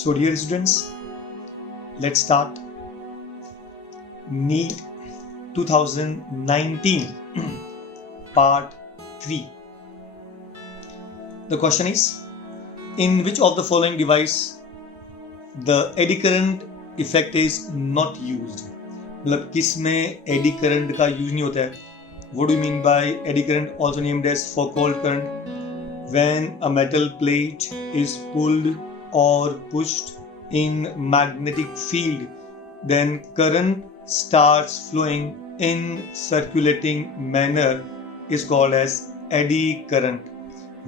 So dear students, let's start NEET 2019 part 3. The question is, in which of the following device the eddy current effect is not used? मतलब किस में eddy current का use नहीं होता है? What do you mean by eddy current, also named as Foucault current? When a metal plate is pulled or pushed in magnetic field, then current starts flowing in circulating manner is called as eddy current.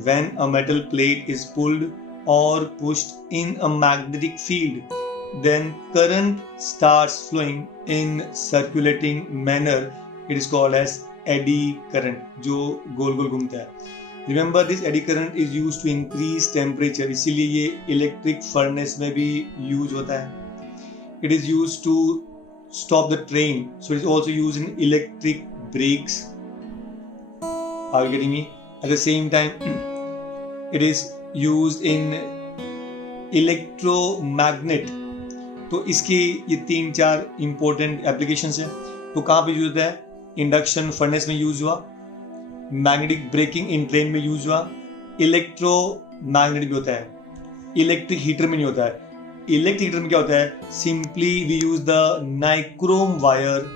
When a metal plate is pulled or pushed in a magnetic field, then current starts flowing in circulating manner. It is called as eddy current, जो गोल गोल घूमता है. Remember, this eddy current is used to increase temperature. इसीलिए ये electric furnace में भी use होता है. It is used to stop the train. So it is also used in electric brakes. Are you getting me? At the same time, it is used in electromagnet. तो इसके ये 3-4 important applications हैं. तो कहाँ पे use होता है? Induction furnace में यूज हुआ, मैग्नेटिक ब्रेकिंग इन ट्रेन में यूज हुआ, इलेक्ट्रो मैग्नेटिक भी होता है, इलेक्ट्रिक हीटर में नहीं होता है. इलेक्ट्रिक हीटर में क्या होता है? Simply we use the nichrome wire.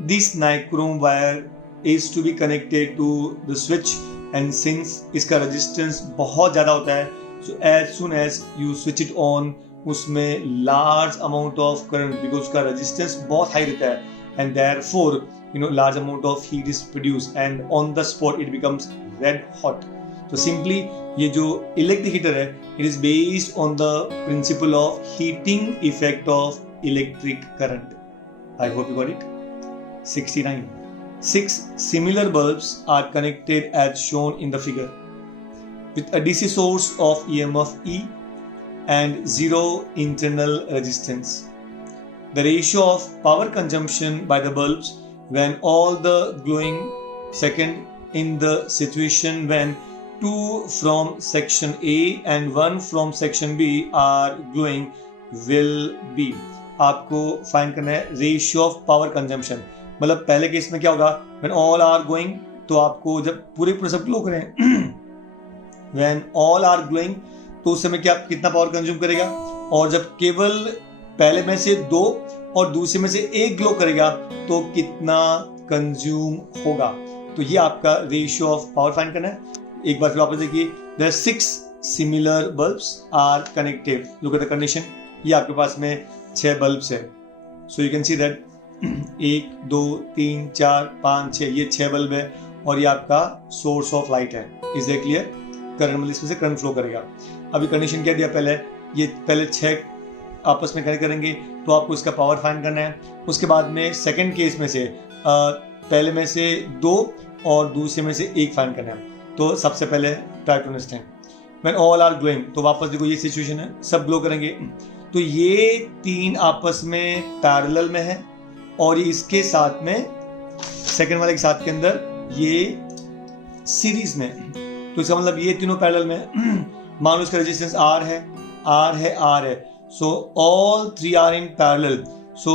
This nichrome wire is to be connected to the switch and since इसका रेजिस्टेंस बहुत ज़्यादा होता है, so as soon as you switch it on उसमें large amount of current, because उसका resistance बहुत high रहता है and therefore large amount of heat is produced and on the spot it becomes red hot. So simply ये जो electric heater है, it is based on the principle of heating effect of electric current. I hope you got it. 69. 6 similar bulbs are connected as shown in the figure with a DC source of EMF E and 0 internal resistance. The ratio of power consumption by the bulbs when all the glowing, second in the situation when 2 from section A and 1 from section B are glowing will be. आपको find करना है ratio of power consumption. मतलब पहले case में क्या होगा? when all are glowing, तो आपको जब पूरे सब ग्लो करें when all are glowing तो उस समय क्या कितना पावर कंज्यूम करेगा, और जब केवल पहले में से 2 और दूसरे में से 1 ग्लो करेगा तो कितना कंज्यूम होगा. तो ये आपका रेशियो ऑफ पावर फाइंड करना है. एक बार फिर वापस देखिए, there 6 similar bulbs are connected. Look at the condition. ये आपके पास में 6 बल्ब्स है. So you can see that 1 2 3 4 5 6 ये 6 बल्ब है और ये आपका सोर्स ऑफ लाइट है. Is that clear? करंट मतलब इसमें से करंट फ्लो करेगा. अभी कंडीशन क्या दिया? पहले 6 आपस में कनेक्ट करेंगे तो आपको इसका पावर फाइंड करना है. उसके बाद में सेकंड केस में से पहले में से 2 और दूसरे में से 1 फाइंड करना है. तो सबसे पहले try to understand when all are glowing. तो वापस देखो ये सिचुएशन है, सब ग्लो करेंगे. तो ये 3 आपस में पैरेलल में है और ये इसके साथ में सेकंड वाले के साथ के अंदर ये सीरीज में. तो इसका मतलब ये तीनों पैरेलल में. मान लो इसका रेजिस्टेंस R है. So all 3 are in parallel. So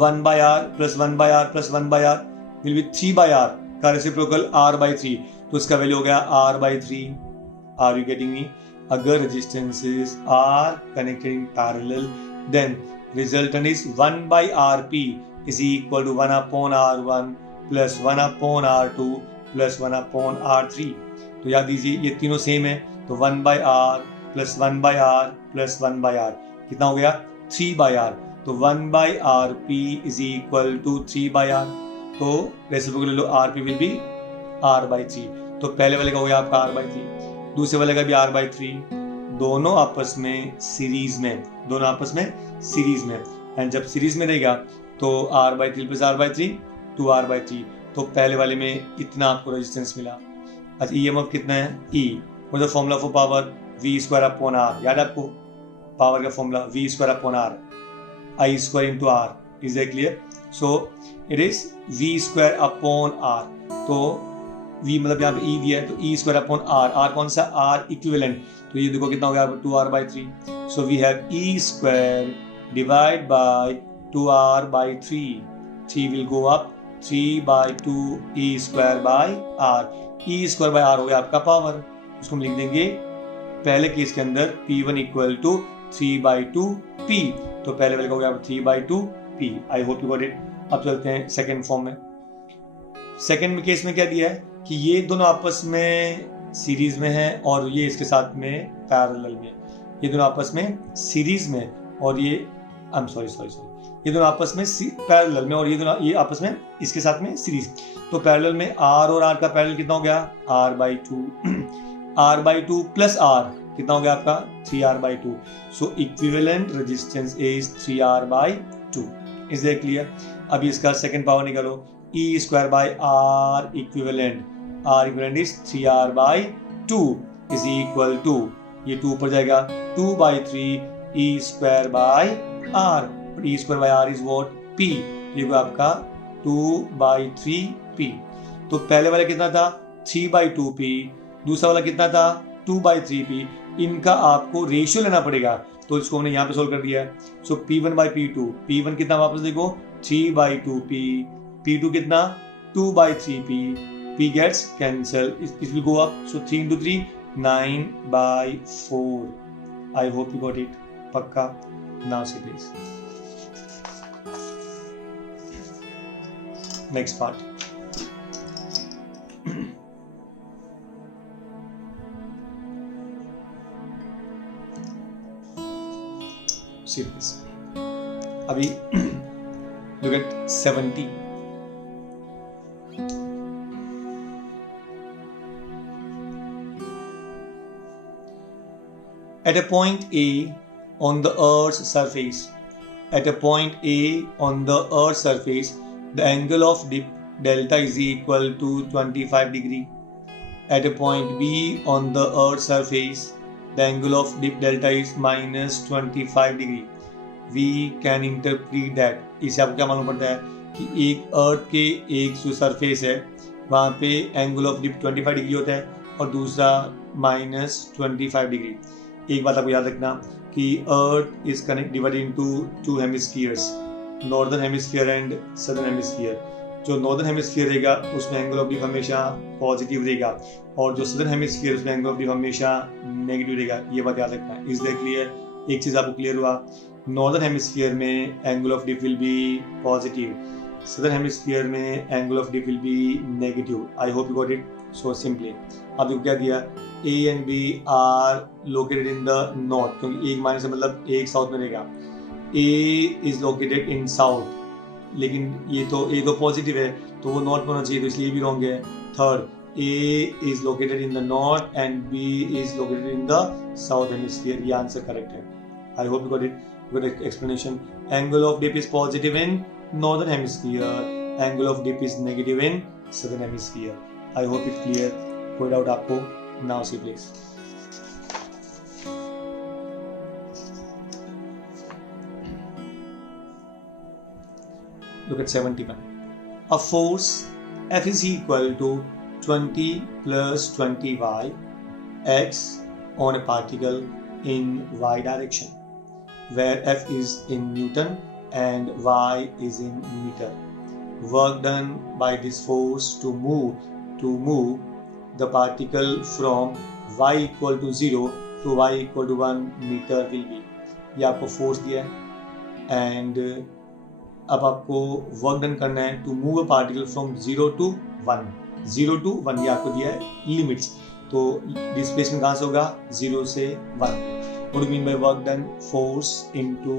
1 by R plus 1 by R plus 1 by R will be 3 by R का reciprocal R by 3. तो इसका वैल्यू हो गया R by 3. Are you getting me? अगर resistances are connected in parallel, then resultant is 1 by RP is equal to 1 upon R1 plus 1 upon R2 plus 1 upon R3. तो याद दीजिए ये तीनों सेम है. तो 1 by R plus 1 by R plus 1 by R कितना हो गया? 3 बाई आर. तो 1 by R P is equal to 3 by R. तो रेसिप्रोकल ले लो, R P will be R by 3. तो पहले वाले का हो गया आपका आर बाई 3, दूसरे वाले का भी आर बाई 3. दोनों आपस में सीरीज में एंड जब सीरीज में रहेगा तो r by 3 plus r by 3 2 r by 3. तो पहले वाले में इतना आपको रेजिस्टेंस मिला. अच्छा ई एम एफ कितना है? ई मतलब formula for power V square upon R. याद है आपको पावर का formula? V square upon R, I square into R. Is that clear? So it is V square upon R. तो v मतलब यहाँ पे e दिया है तो e स्क्वायर अपॉन r कौन सा r इक्विवेलेंट, तो ये देखो कितना हो गया 2r/3, so we have e square divide by 2r/3, 3 will go up 3/2 e square by r, e square by r हो गया आपका पावर, उसको हम लिख देंगे पहले केस के अंदर p1 इक्वल टू 3/2 p, तो पहले वाले का हो गया 3/2 p। I hope you got it. अब चलते हैं सेकंड फॉर्म में। सेकंड केस में क्या दिया है कि ये दोनों आपस में सीरीज में है और ये इसके साथ में पैरेलल में, ये दोनों आपस में सीरीज में और ये ये दोनों आपस में पैरेलल में और ये आपस में इसके साथ में सीरीज। तो पैरेलल में r और r का पैरेलल कितना हो गया r/2, r/2 प्लस r कितना हो गया आपका 3r/2, so equivalent resistance is 3r/2। Is that clear? अभी इसका सेकंड पावर निकालो, e square by r equivalent is 3r/2 is equal to, ये 2 ऊपर जाएगा 2/3 e square by r, e square by r is what p, ये होगा आपका 2/3p। तो पहले वाला कितना था 3/2p, दूसरा वाला कितना था 2/3p, इनका आपको रेशियो लेना पड़ेगा, तो इसको हमने यहाँ पे सोल्व कर दिया है। सो p1/p2, p1 कितना वापस देखो 3/2p, p2 कितना 2/3p, p gets cancel, it will go up, so 3 into 3 9/4। I hope you got it, पक्का। Now see please next part। see this, अभी look at 70। At a point A on the Earth's surface, the angle of dip delta is equal to 25 degree. At a point B on the Earth's surface, the angle of dip delta is minus 25 degree. We can interpret that, इससे आपको क्या मालूम पड़ता है कि एक अर्थ के एक जो सरफेस है वहाँ पे एंगल ऑफ डिप 25 डिग्री होता है और दूसरा -25 डिग्री। एक बात आपको याद रखना कि earth is connect divided into 2 hemispheres, northern hemisphere and southern hemisphere. जो नॉर्दर्न हेमिस्फीयर रहेगा उसमें एंगल ऑफ डिप हमेशा पॉजिटिव रहेगा और जो सदर्न हेमिस्फीयर उसमें एंगल ऑफ डिप हमेशा नेगेटिव रहेगा, ये बात याद रखना। Is that clear? एक चीज आपको क्लियर हुआ, नॉर्दर्न हेमिस्फीयर में angle of dip will be positive, southern hemisphere में angle of dip will be negative. I hope you got it. So simply अब देखो क्या दिया, A and B are located in the north, क्योंकि एक minus मतलब एक साउथ में रहेगा, A is located in south, लेकिन ये तो पॉजिटिव है तो वो नॉर्थ में होना चाहिए, तो इसलिए भी रॉन्ग है। Third, A is located in the north and B is located in the south hemisphere, ये आंसर करेक्ट है। I hope you got it, good explanation. Angle of dip is positive in northern hemisphere, angle of dip is negative in southern hemisphere. I hope it clear. कोई doubt आपको? Now see please, look at 71. A force F is equal to 20 plus 20y x on a particle in y direction, where F is in Newton and y is in meter. Work done by this force to move the particle from y equal to 0 to y equal to 1 meter will be। ये आपको force दिया है and अब आपको work done करना है to move a particle from 0 to 1, ये आपको दिया है लिमिट्स। तो डिस्प्लेसमेंट कहाँ से होगा 0 से 1। What do mean by work done? Force into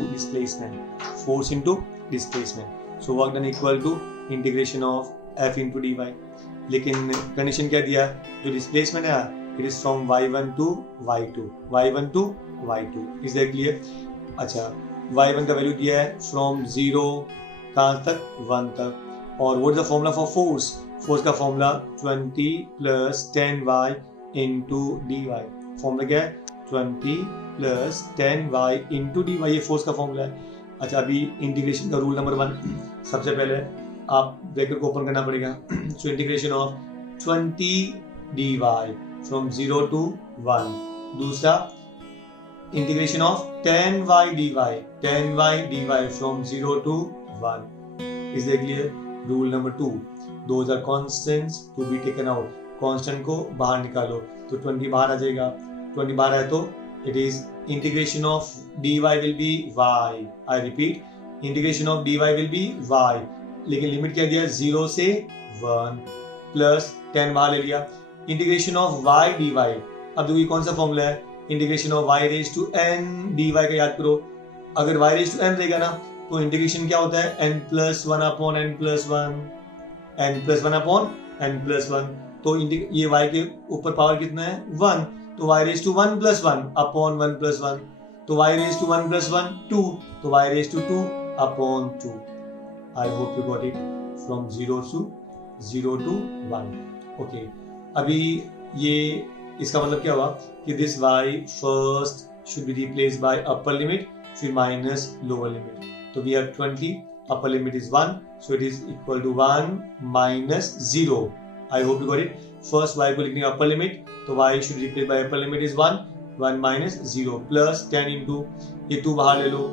displacement. So work done equal to integration of f into dy। लेकिन कंडीशन क्या दिया, जो डिस्प्लेसमेंट है it is from y1 to y2। Is that clear? अच्छा, y1 का value दिया है from 0 कहाँ तक 1 तक। और what is the formula for force का formula 20 plus 10y into dy। Formula क्या है 20 plus 10y into dy, ये फोर्स का फॉर्मूला है। अच्छा, अभी इंटीग्रेशन का रूल नंबर 1, सबसे पहले आप ब्रैकेट को ओपन करना पड़ेगा। So integration of 20 dy from 0 to 1. दूसरा integration of 10y dy from 0 to 1. Is that clear? Rule number 2. Those are constants to be taken out. Constant को बाहर निकालो तो 20 बाहर आ जाएगा. 20 बाहर आए तो it is integration of dy will be y. I repeat, integration of dy will be y. लेकिन लिमिट क्या दिया? 0 से 1 प्लस 10 बाहर ले लिया. Integration of y dy. अब देखो ये कौन सा फॉर्मूला है? Integration of y raise to n dy का याद करो. अगर y रेज टू n रहेगा ना तो इंटीग्रेशन क्या होता है? n plus 1 upon n plus 1, n plus 1 upon n plus 1. तो ये y के ऊपर पावर कितना है? 1. तो y raise to 1 plus 1 upon 1 plus 1. तो y रेज टू 1 प्लस 1 2. तो y raise to 2 upon 2. I hope you got it from 0 to 1. Okay. अभी ये इसका मतलब क्या हुआ कि this y first should be replaced by upper limit फिर minus lower limit. तो we have 20, upper limit is 1, so it is equal to 1 minus 0. I hope you got it. First y को लिखने upper limit, तो y should replace by upper limit is 1, 1 minus 0 plus 10 into ये 2 बाहर ले लो,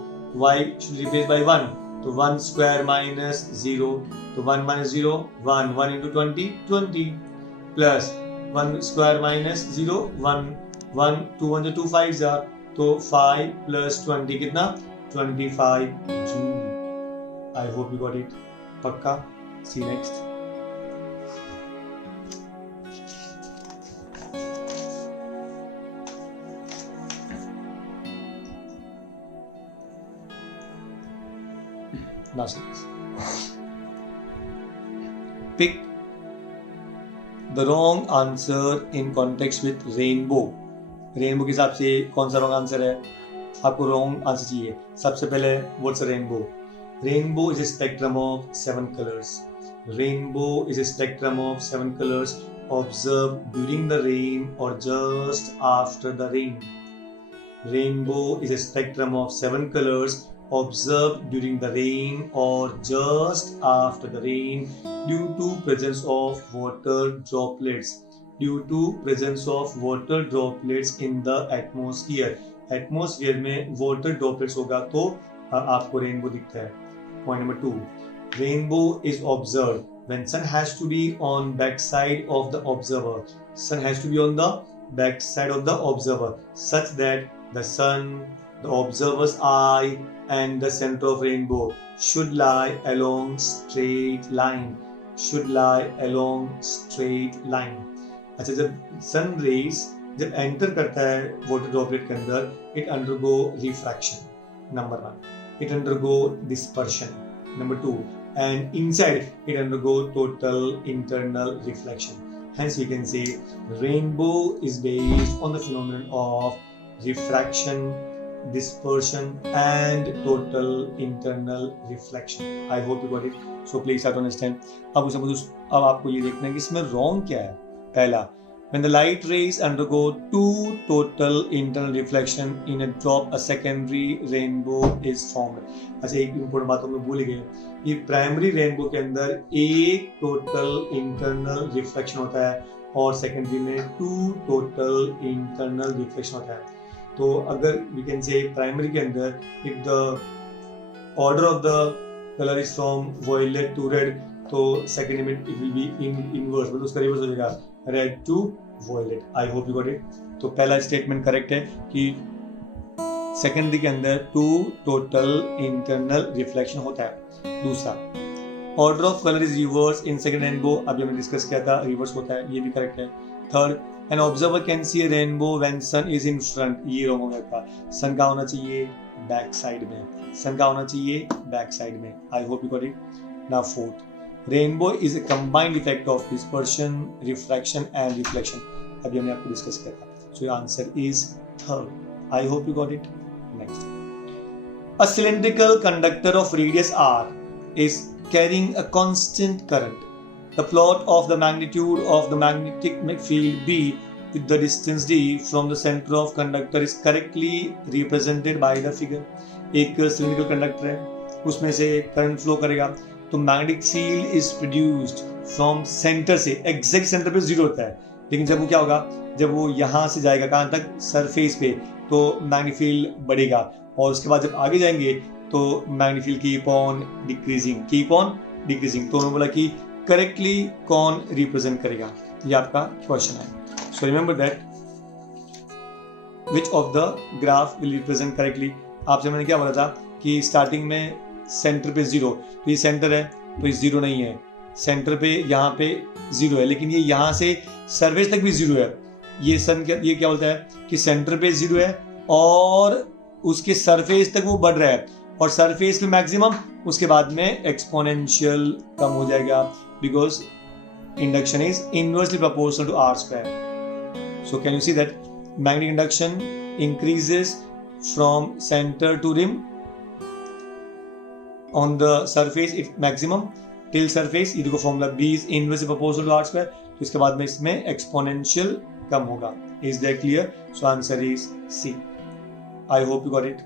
y should replace by 1, तो 1 square minus 0, तो 1 minus 0, 1, 1 into 20, 20 plus 1 square minus 0, 1, 1, 2 1 2 5 are, तो 5 plus 20 कितना? 25 Joule. I hope you got it. पक्का. See you next. Now see this. Pick the wrong answer in context with rainbow. Rainbow के हिसाब से कौन सा रॉन्ग आंसर है? आपको रॉन्ग आंसर चाहिए. सबसे पहले what's a rainbow? Rainbow is a spectrum of 7 colours. Rainbow is a spectrum of 7 colours observe during the rain और just after the rain. Rainbow is a spectrum of 7 colours observed during the rain or just after the rain due to presence of water droplets. Due to presence of water droplets in the atmosphere. Atmosphere में water droplets होगा तो आपको rainbow दिखता है. Point number 2. Rainbow is observed when sun has to be on back side of the observer. Sun has to be on the back side of the observer such that the sun, the observer's eye and the center of rainbow should lie along straight line. Should lie along straight line. अच्छा, जब sun rays जब enter करता है water droplet के अंदर, it undergo refraction. Number 1. It undergo dispersion. Number 2. And inside it undergo total internal reflection. Hence we can say rainbow is based on the phenomenon of refraction, dispersion and total internal reflection. I hope you got it. So please try to understand. अब आपको ये देखना है कि इसमें wrong क्या है. पहला, when the light rays undergo two total internal reflection in a drop, a secondary rainbow is formed. अच्छा, एक important बात हम लोग भूल गए. ये प्राइमरी रेनबो के अंदर एक टोटल इंटरनल रिफ्लेक्शन होता है और सेकेंडरी में 2 टोटल इंटरनल रिफ्लेक्शन होता है. तो अगर वी कैन से प्राइमरी के अंदर if the order of the colour is from violet to red, तो सेकेंडरी में इट विल बी इनवर्स, मतलब उसका रिवर्स हो जाएगा, red to violet. I hope you got it. तो पहला स्टेटमेंट करेक्ट है कि सेकेंडरी के अंदर 2 टोटल इंटरनल रिफ्लेक्शन होता है. दूसरा, order of colour is reverse in second rainbow, अभी हमने डिस्कस किया था, रिवर्स होता है, ये भी करेक्ट है. Third, an observer can see a rainbow when sun is in front, ये रॉन्ग हो गया था. सन का होना चाहिए बैक साइड में. सन का होना चाहिए बैक साइड में. आई hope you got it. Now fourth, rainbow is a combined effect of dispersion, refraction and reflection, अभी हमने आपको डिस्कस किया था. So your answer is third. I hope you got it. Next, a cylindrical conductor of radius r is carrying a constant current. The plot of the magnitude of the magnetic field B with the distance d from the center of conductor is correctly represented by the figure. एक cylindrical conductor है, उसमें से current flow करेगा. तो magnetic field is produced from centre से, exact centre पे zero होता है, लेकिन जब वो क्या होगा, जब वो यहाँ से जाएगा कहाँ तक, सरफेस पे, तो मैग्नेटिक फील्ड बढ़ेगा, और उसके बाद जब आगे जाएंगे तो magnetic field keep on decreasing. तो उन्होंने बोला कि करेक्टली कौन रिप्रेजेंट करेगा, ये आपका क्वेश्चन है। So remember that which of the graph will represent correctly. आपसे मैंने क्या बोला था कि स्टार्टिंग में सेंटर पे जीरो, तो ये सेंटर है तो ये जीरो नहीं है, सेंटर पे यहाँ पे जीरो है, लेकिन ये यहाँ से सरफेस तक भी जीरो है। ये क्या बोलता है कि सेंटर पे जीरो है और उसके सरफेस तक वो बढ़ रहा है, और सरफेस पे मैक्सिमम, उसके बाद में एक्सपोनेंशियल कम हो जाएगा, because induction is inversely proportional to r square. So can you see that magnetic induction increases from centre to rim on the surface it maximum till surface, ये देखो फॉर्मूला B is inversely proportional to r square, तो इसके बाद में इसमें exponential कम होगा। Is that clear? So answer is C. I hope you got it.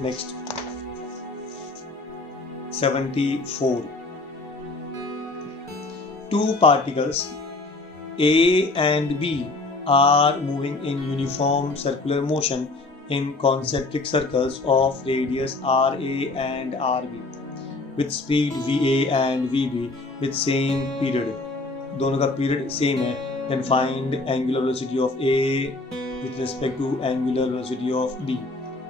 Next 74. Two particles A and B are moving in uniform circular motion in concentric circles of radius RA and RB with speed VA and VB with same period. दोनों का period same है. Then find angular velocity of A with respect to angular velocity of B.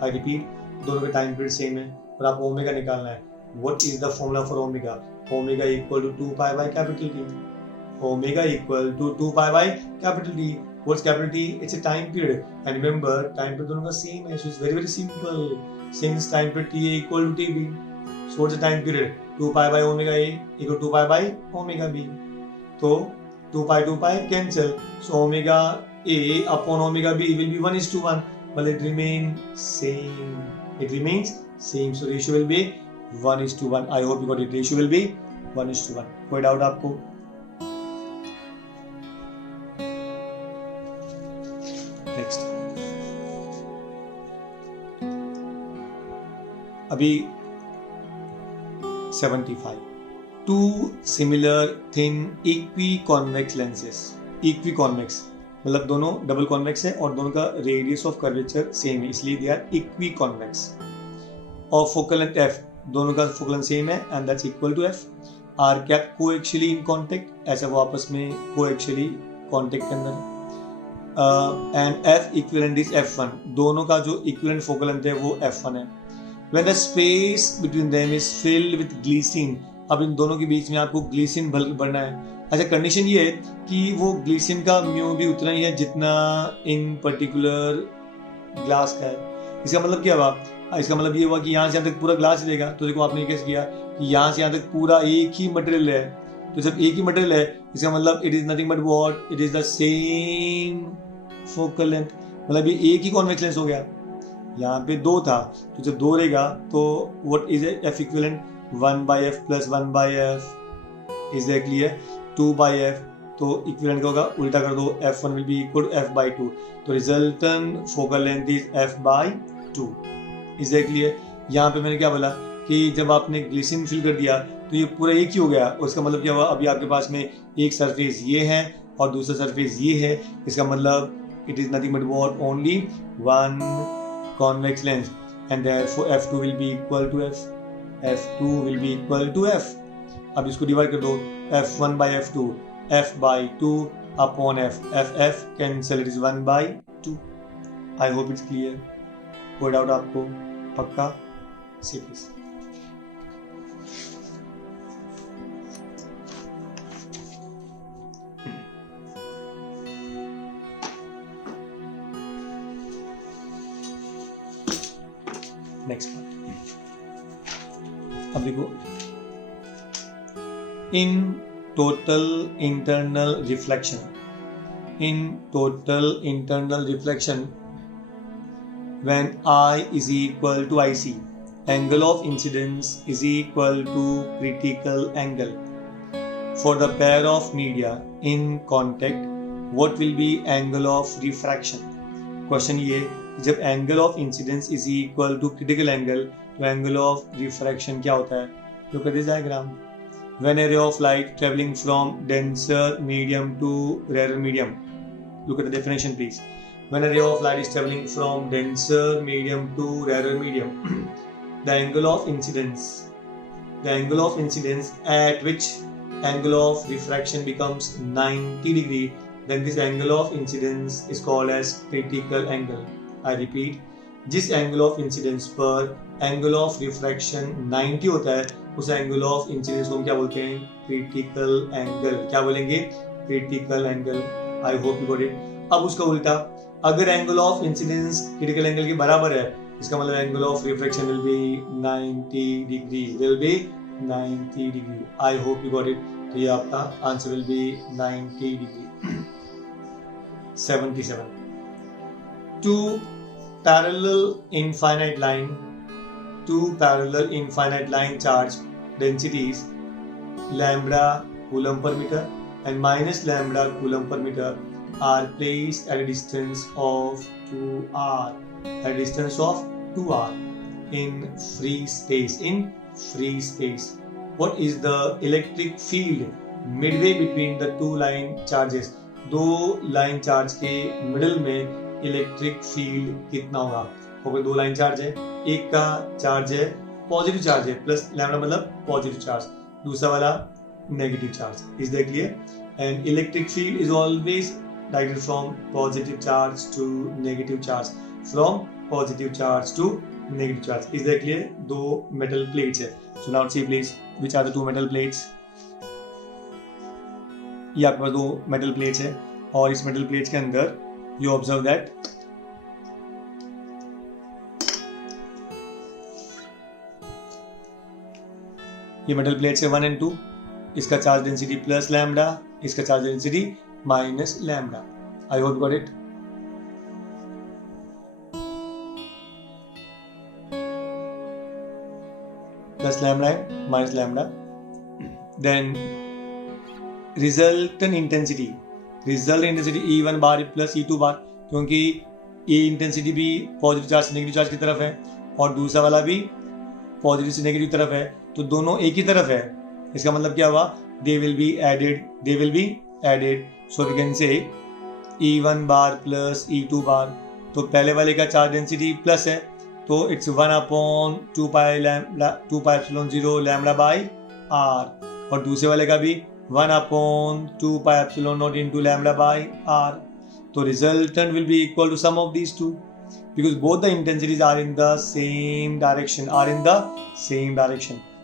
I repeat, दोनों का time period same है और आप omega निकालना है. What is the formula for omega? Omega equal to 2 pi by capital T. Omega equal to 2 pi by capital T. What's capital T? It's a time period. And remember, time period दोनों का same है, so it's very very simple. Since time period T equal to TB, so what's the time period? 2 pi by omega A equal to 2 pi by omega B. So 2 pi cancel. So omega A upon omega B will be 1:1, but it remains same. It remains same. So ratio will be 1:1. I hope you got it. Ratio will be 1:1. कोई doubt आपको? Next. अभी 75. Two similar thin equiconvex lenses. Equiconvex मतलब दोनों double convex है और दोनों का radius of curvature same है, इसलिए दे आर इक्विकॉन्वेक्स। और फोकल लेंथ f, दोनों का फोकल लेंथ सेम है and that's equal to f। Are kept coaxially in contact, ऐसा वो आपस में कोएक्सियली कांटेक्ट के अंदर है। And f equivalent is f1, दोनों का जो इक्विवेलेंट फोकल लेंथ है वो f1 है। When the space between them is filled with glycerine, अब इन दोनों के बीच में आपको ग्लिसरीन भरना है। अच्छा, कंडीशन ये है कि वो ग्लिसरीन का म्यू भी उतना ही है जितना इन पर्टिकुलर ग्लास का है। इसका मतलब क्या हुआ? इसका मतलब ये हुआ कि यहाँ से यहाँ तक पूरा ग्लास लेगा, तो देखो आपने कैसे किया कि यहाँ से यहाँ तक पूरा एक ही मटेरियल है, तो जब एक ही मटेरियल है इसका मतलब it is nothing but what, it is the same focal length, मतलब ये एक ही कॉन्वेक्स लेंस हो गया। यहाँ पे दो था, तो जब दो रहेगा तो what is F equivalent 1/f plus 1/f, is that clear? 2/f, तो इक्विवेलेंट का होगा उल्टा कर दो, f1 will be equal to f/2, तो resultant focal length is f/2। Is that clear? यहाँ पे मैंने क्या बोला कि जब आपने ग्लिसरीन फिल कर दिया तो ये पूरा एक ही हो गया, और इसका मतलब क्या हुआ, अभी आपके पास में एक सरफेस ये है और दूसरा सरफेस ये है, इसका मतलब it is nothing but what, only one convex lens, and therefore f2 will be equal to f, f2 will be equal to f। अब इसको डिवाइड कर दो, f1/f2, f/2 upon f, f cancel, it is 1/2। I hope it's clear. कोई doubt आपको? पक्का? Serious? Next अब देखो, in total internal reflection when I is equal to IC, angle of incidence is equal to critical angle. For the pair of media in contact, what will be angle of refraction? Question ये जब angle of incidence is equal to critical angle तो angle of refraction क्या होता है? Look at this diagram. When a ray of light traveling from denser medium to rarer medium. Look at the definition, please. When a ray of light is traveling from denser medium to rarer medium, the angle of incidence at which angle of refraction becomes 90 degree, then this angle of incidence is called as critical angle. I repeat, जिस angle of incidence पर angle of refraction 90 होता है उस angle of incidence को हम क्या बोलते हैं? Critical angle. क्या बोलेंगे? Critical angle. I hope you got it. अब उसका उल्टा, अगर angle of incidence critical angle के बराबर है इसका मतलब angle of refraction will be 90 degree. I hope you got it. तो ये आपका answer will be 90 degree. 77. Two parallel infinite line charge densities lambda coulomb per meter and minus lambda coulomb per meter are placed at a distance of 2r. In free space. What is the electric field midway between the two line charges? दो line charge के middle में electric field कितना होगा? अगर दो line charge है, एक का चार्ज है पॉजिटिव चार्ज है प्लस लैम्डा मतलब पॉजिटिव चार्ज, दूसरा वाला negative charge. Is that clear? And electric field is always directed from positive charge to negative charge. Is that clear? दो मेटल प्लेट्स है. So now see please which are the two metal plates. ये आपके पास दो metal plates है और इस metal plates के अंदर यू ऑब्जर्व दैट ये मेटल प्लेट्स है 1 and 2. इसका चार्ज डेंसिटी प्लस लैम्डा, इसका charge density minus lambda. I hope got it. Plus lambda है minus lambda. Then resultant intensity E1 bar plus E2 bar, क्योंकि ये intensity भी positive charge से negative charge की तरफ है और दूसरा वाला भी पॉजिटिव से नेगेटिव तरफ है, तो दोनों एक ही तरफ है. इसका मतलब क्या हुआ? They will be added. So we can say E1 bar plus E2 बार. तो पहले वाले का चार्ज डेंसिटी प्लस है तो it's 1/2 pi epsilon 0 lambda by r, और दूसरे वाले का भी 1/2 pi epsilon not into lambda by r. तो resultant will be equal to sum of these two because both the intensities are in the same direction.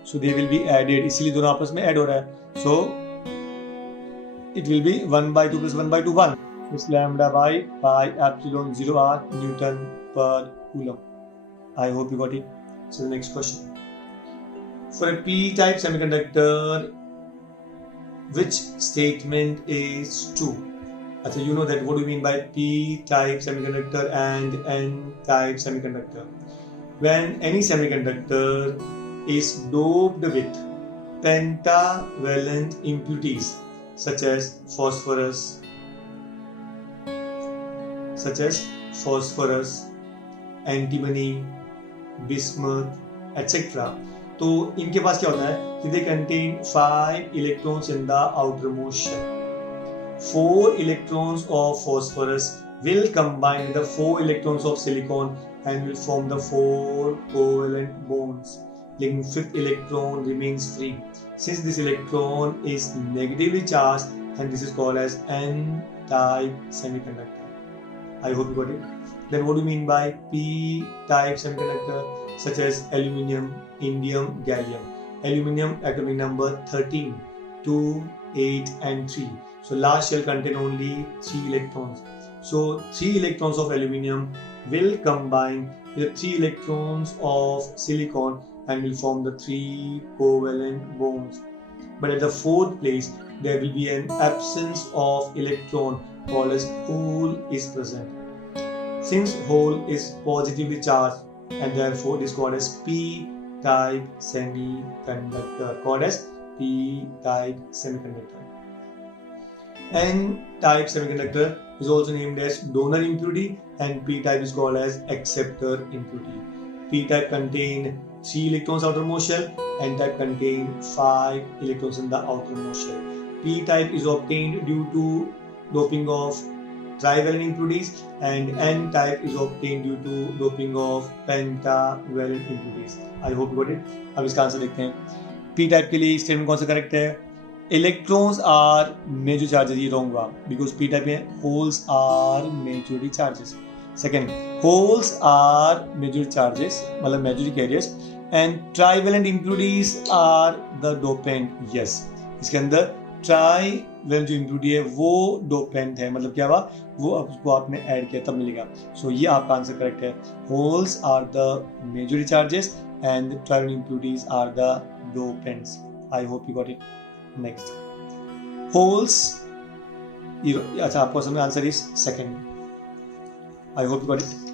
So they will be added. इसलिए दोनों आपस में ऐड हो रहा है. So it will be 1/2 plus 1/2 1. It's lambda by pi epsilon 0 r Newton per coulomb. I hope you got it. So the next question. For a p-type semiconductor, which statement is true? So you know that what do you mean by p-type semiconductor and n-type semiconductor? When any semiconductor is doped with pentavalent impurities such as phosphorus, antimony, bismuth, etc. तो इनके पास क्या होता है कि they contain 5 electrons in the outermost shell. 4 electrons of phosphorus will combine with the 4 electrons of silicon and will form the 4 covalent bonds. लेकिन 5th electron remains free. Since this electron is negatively charged, and this is called as n-type semiconductor. I hope you got it. Then what do you mean by p-type semiconductor? Such as aluminium, indium, gallium. Aluminium atomic number 13, 2, 8 and 3. So last shell contain only 3 electrons. So 3 electrons of aluminium will combine with the 3 electrons of silicon and will form the 3 covalent bonds. But at the 4th place, there will be an absence of electron called as hole is present. Since hole is positively charged and therefore it is called as p-type semiconductor. N-type semiconductor is also named as donor impurity, and p type is called as acceptor impurity. p type contain 3 electrons outermost shell, n type contain 5 electrons in the outermost shell. p type is obtained due to doping of trivalent impurities, and n type is obtained due to doping of pentavalent impurities. I hope you got it. अब इसका answer देखते हैं. p type के लिए statement कौन सा correct है? Electrons are major charges, ये रॉन्ग हुआ बिकॉज p टाइप में holes are majority charges. Second, holes are major charges मतलब majority carriers, and trivalent impurities are the dopant. Yes, इसके अंदर ट्राइवेलेंट जो इम्प्यूरिटी है वो डोपेंट है, मतलब क्या हुआ, वो अब उसको आपने ऐड किया तब मिलेगा. सो ये आपका आंसर करेक्ट है. Holes are the majority charges and the trivalent impurities are the dopants. I hope you got it. Next, holes. अच्छा, आपको समझ answer is second. I hope you got it.